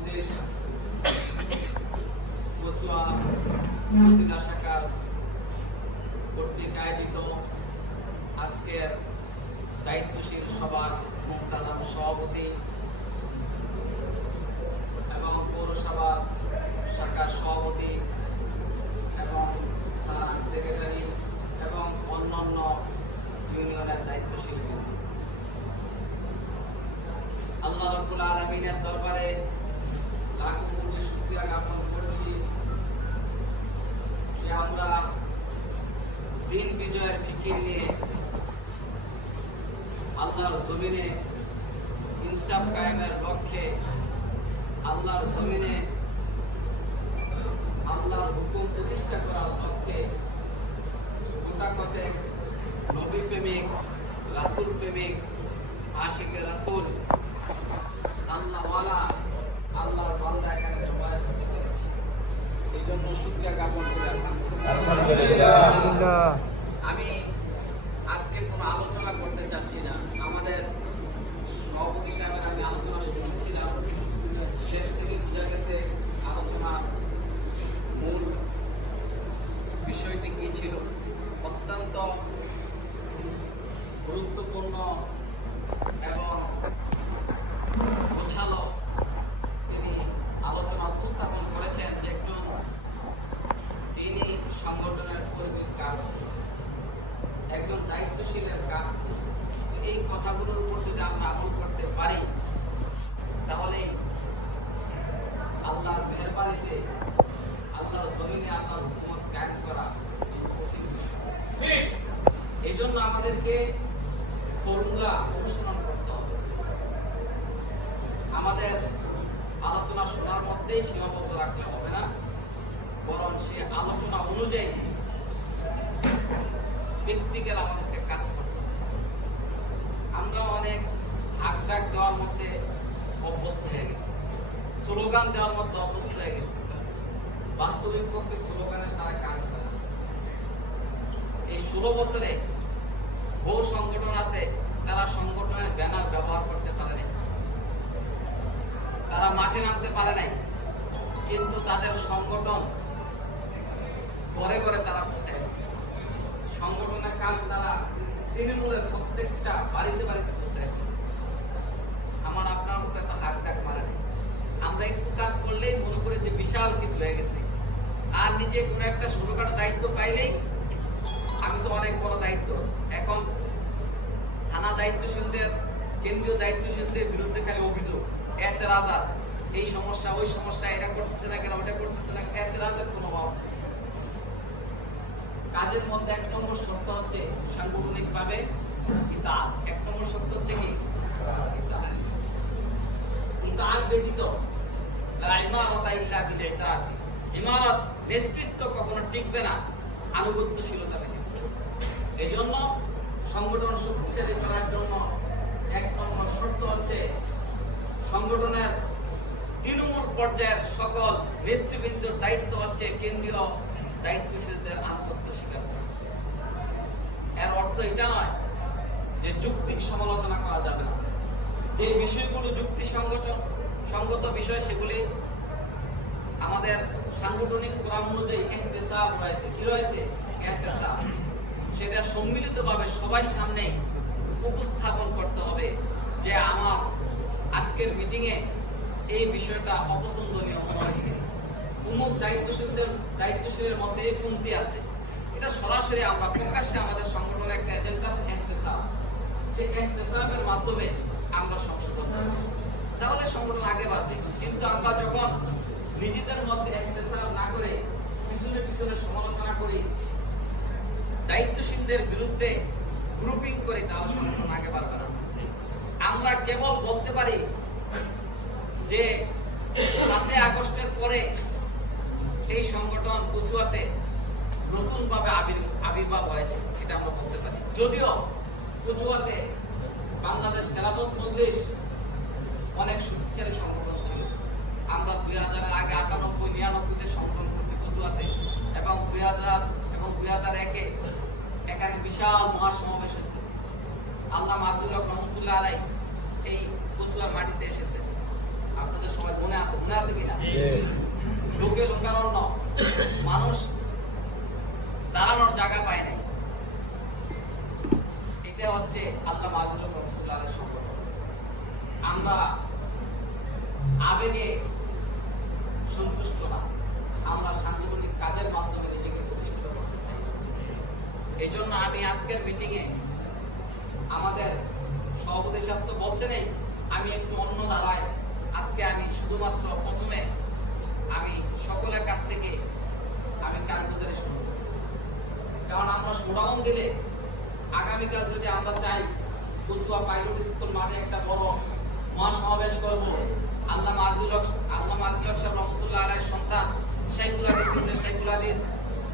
মহামন্ত্রী কচুয়া উপজেলা শাখার কর্তৃক আয়োজিত আজকের দায়িত্বশীল সভার মোহতারাম সভাপতি এবং পৌরসভা শাখার সভাপতি এবং সেক্রেটারি এবং অন্যান্য ইউনিয়নের দায়িত্বশীল আল্লাহ রাব্বুল আলামিনের দরবারে লাখো কোটি শুকরিয়া জ্ঞাপন করছি যে আমরা দিন বিজয়ের ফিকির নিয়ে আল্লাহর জমিনে ইনসাফ কায়েমের লক্ষ্যে আল্লাহর জমিনে আল্লাহর হুকুম প্রতিষ্ঠা করার লক্ষ্যে গোটা কতক নবী প্রেমিক রাসূল প্রেমিক আশিকে রাসূল আল্লাহওয়ালা আল্লাহর বান্দা এখানে জমায়েত হতে পেরেছে। এই জন্য শুকরিয়া জ্ঞাপন করি আলহামদুলিল্লাহ। আমি আজকে কোনো আলোচনা করতে চাচ্ছি না। আমাদের সভাপতি সাহেবের আমি আলোচনা শুনছিলাম, শেষ থেকে বোঝা গেছে আলোচনার মূল বিষয়টি কি ছিল। অত্যন্ত গুরুত্বপূর্ণ এবং গোছালো তিনি আলোচনা উপস্থাপন করেছেন যে একটু তিনি সংগঠনের পরিচিত কাজ, একজন দায়িত্বশীলের কাজ। এই কথাগুলোর উপর যদি আমরা আমল করতে পারি তাহলে আল্লাহর মেহেরবানিতে আল্লাহর জমিনে আল্লাহর হুকুমত কায়েম করা কঠিন। এই জন্য আমাদেরকে ফর্মুলা অনুসরণ করতে হবে। আমাদের আলোচনা শোনার মধ্যেই সীমাবদ্ধ রাখলে হবে না, বরং সে আলোচনা অনুযায়ী ব্যক্তিকে আমাদেরকে কাজ করতে হবে। আমরা অনেক আগ্রাক দেওয়ার মধ্যে অভ্যস্ত হয়ে গেছি, স্লোগান দেওয়ার মধ্যে অভ্যস্ত হয়ে গেছি। বাস্তবিক পক্ষে স্লোগানের তারা কাজ করে না। এই 16 বছরে বহু সংগঠন আছে, তারা সংগঠনের ব্যানার ব্যবহার করতে পারে নাই, তারা মাঠে নামতে পারে নাই, কিন্তু তাদের সংগঠন ঘরে ঘরে তারা পৌঁছে গেছে। সংগঠনের কাজ তারা তৃণমূলের প্রত্যেকটা বাড়িতে বাড়িতে পৌঁছে গেছে। আমার আপনার মতো এত হাত ডাক মারে নাই। আমরা একটু কাজ করলেই মনে করি যে বিশাল কিছু হয়ে গেছে, আর নিজে কোনো একটা ছোটখাটো দায়িত্ব পাইলেই আমি তো অনেক বড় দায়িত্ব। এখন থানা দায়িত্বশীলদের, কেন্দ্রীয় দায়িত্বশীলদের বিরুদ্ধে খালি অভিযোগ, এতরাজাত, এই সমস্যা ওই সমস্যা, এটা করতেছে না কেন, ওটা করতেছে না, এতরাজের কোনো ভাব নেই। কাজের মধ্যে 1 নম্বর শর্ত হচ্ছে সাংগঠনিক ভাবে ইতাআত। 1 নম্বর শর্ত হচ্ছে কি ইতাআত। ইতাআত ব্যতীত লা ইমারাতা ইল্লা বিল ইতাআত। ইমারত, নেতৃত্ব কখনো টিকবে না আনুগত্যশীলতা থেকে। এই জন্য সংগঠন শক্তিশালী করার জন্য 1 নম্বর শর্ত হচ্ছে সংগঠনের তৃণমূল পর্যায়ের সকল নেতৃবৃন্দের দায়িত্ব হচ্ছে কেন্দ্রীয় দায়িত্বশীলদের আনুগত্য স্বীকার করা। এর অর্থ এটা নয় যে যুক্তিক সমালোচনা করা যাবে না। যে বিষয়গুলো যুক্তিসঙ্গত বিষয় সেগুলি আমাদের সাংগঠনিক কোরআন অনুযায়ী ইহতিসাব রয়েছে। কি রয়েছে? ইহতিসাব। সেটা সম্মিলিতভাবে সবার সামনে উপস্থাপন করতে হবে যে আমার আজকের মিটিংয়ে এই বিষয়টা অপছন্দনীয় মনে হয়েছে, উমুক দায়িত্বশীলের মধ্যে এই কমতি আছে। এটা সরাসরি আমরা প্রকাশ্যে আমাদের সংগঠনের একটা এজেন্ডা আছে ইহতিসাব, সেই ইহতিসাবের মাধ্যমে আমরা সংশোধন করব, তাহলে সংগঠন আগে বাড়বে। কিন্তু আমরা যখন নিজেদের মধ্যে ইহতিসাব না করে পিছনে পিছনে সমালোচনা করি, দায়িত্বশীলদের বিরুদ্ধে গ্রুপিং করি, তাহলে সংগঠন আগে বাড়বে না। আমরা কেবল বলতে পারি যে 5 আগস্টের পরে এই সংগঠন কচুয়াতে নতুন ভাবে আবির্ভাব হয়েছে, এটা আমরা বলতে পারি। যদিও কচুয়াতে বাংলাদেশ খেলাফত মজলিস অনেক শক্তিশালী সংগঠন ছিল। আমরা 2000 এর আগে 98-99-তে সংগঠন করছি কচুয়াতে, এবং 2000 এবং 2001-এ এখানে বিশাল মহাসমাবেশ হয়েছে। আল্লামা আজিজুল হক রহমতুল্লাহ আলাইহি এই কচুয়ার মাটিতে এসেছে, আপনাদের সবাই মনে আছে। আছে, মনে আছে কিনা? লোকে লোকারণ্য, মানুষ দাঁড়ানোর জায়গা পায় নাই। এটা হচ্ছে আল্লাহ মাহফুজুর রহমাতুল্লাহর সংগঠন। আমরা আবেগে সন্তুষ্ট না, আমরা সাংগঠনিক কাজের মাধ্যমে নিজেকে প্রতিষ্ঠিত করতে চাই। এই জন্য আমি আজকের মিটিং এ আমাদের সভাপতি সাহেব তো বলছেনই, আমি একটু অন্য ধারায় আজকে আমি শুধুমাত্র প্রথমে আমি সকলের কাছ থেকে আমি কারগুজারি শুনব। কারণ আমরা শোডাউন দিলে আগামীকাল যদি আমরা চাই কুচুয়া পাইলট স্কুল মাঠে একটা বড় মহাসমাবেশ করব, আল্লাহ মাহফুজুল হক সাহেব রহমতুল্লাহ আলাইহির সন্তান শাইখুল হাদিস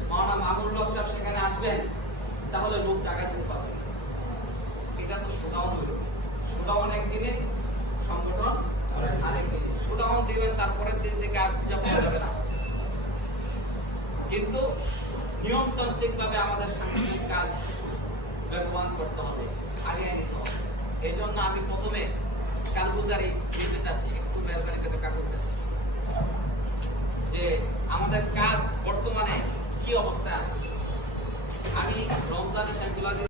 মাওলানা মামুনুল হক সাহেব সেখানে আসবেন, তাহলে লোক জায়গা দিতে পারবে। এটা তো শোডাউন হইল, শোডাউন একদিনে, সংগঠন আরেকদিনে। শোডাউন দিবেন, তারপরের দিন থেকে আর পূজা পাওয়া যাবে না। কিন্তু নিয়মতান্ত্রিক ভাবে আমাদের সাংগঠনিক কাজ বেগবান করতে হবে, আগে নিতে হবে। এই জন্য আমি প্রথমে কারগুজারি দিতে চাচ্ছি, একটু মেহরবানি করে কাগজ দেন, যে আমাদের কাজ বর্তমানে কি অবস্থায় আছে। আমি রমজান শাইখুল হাদিস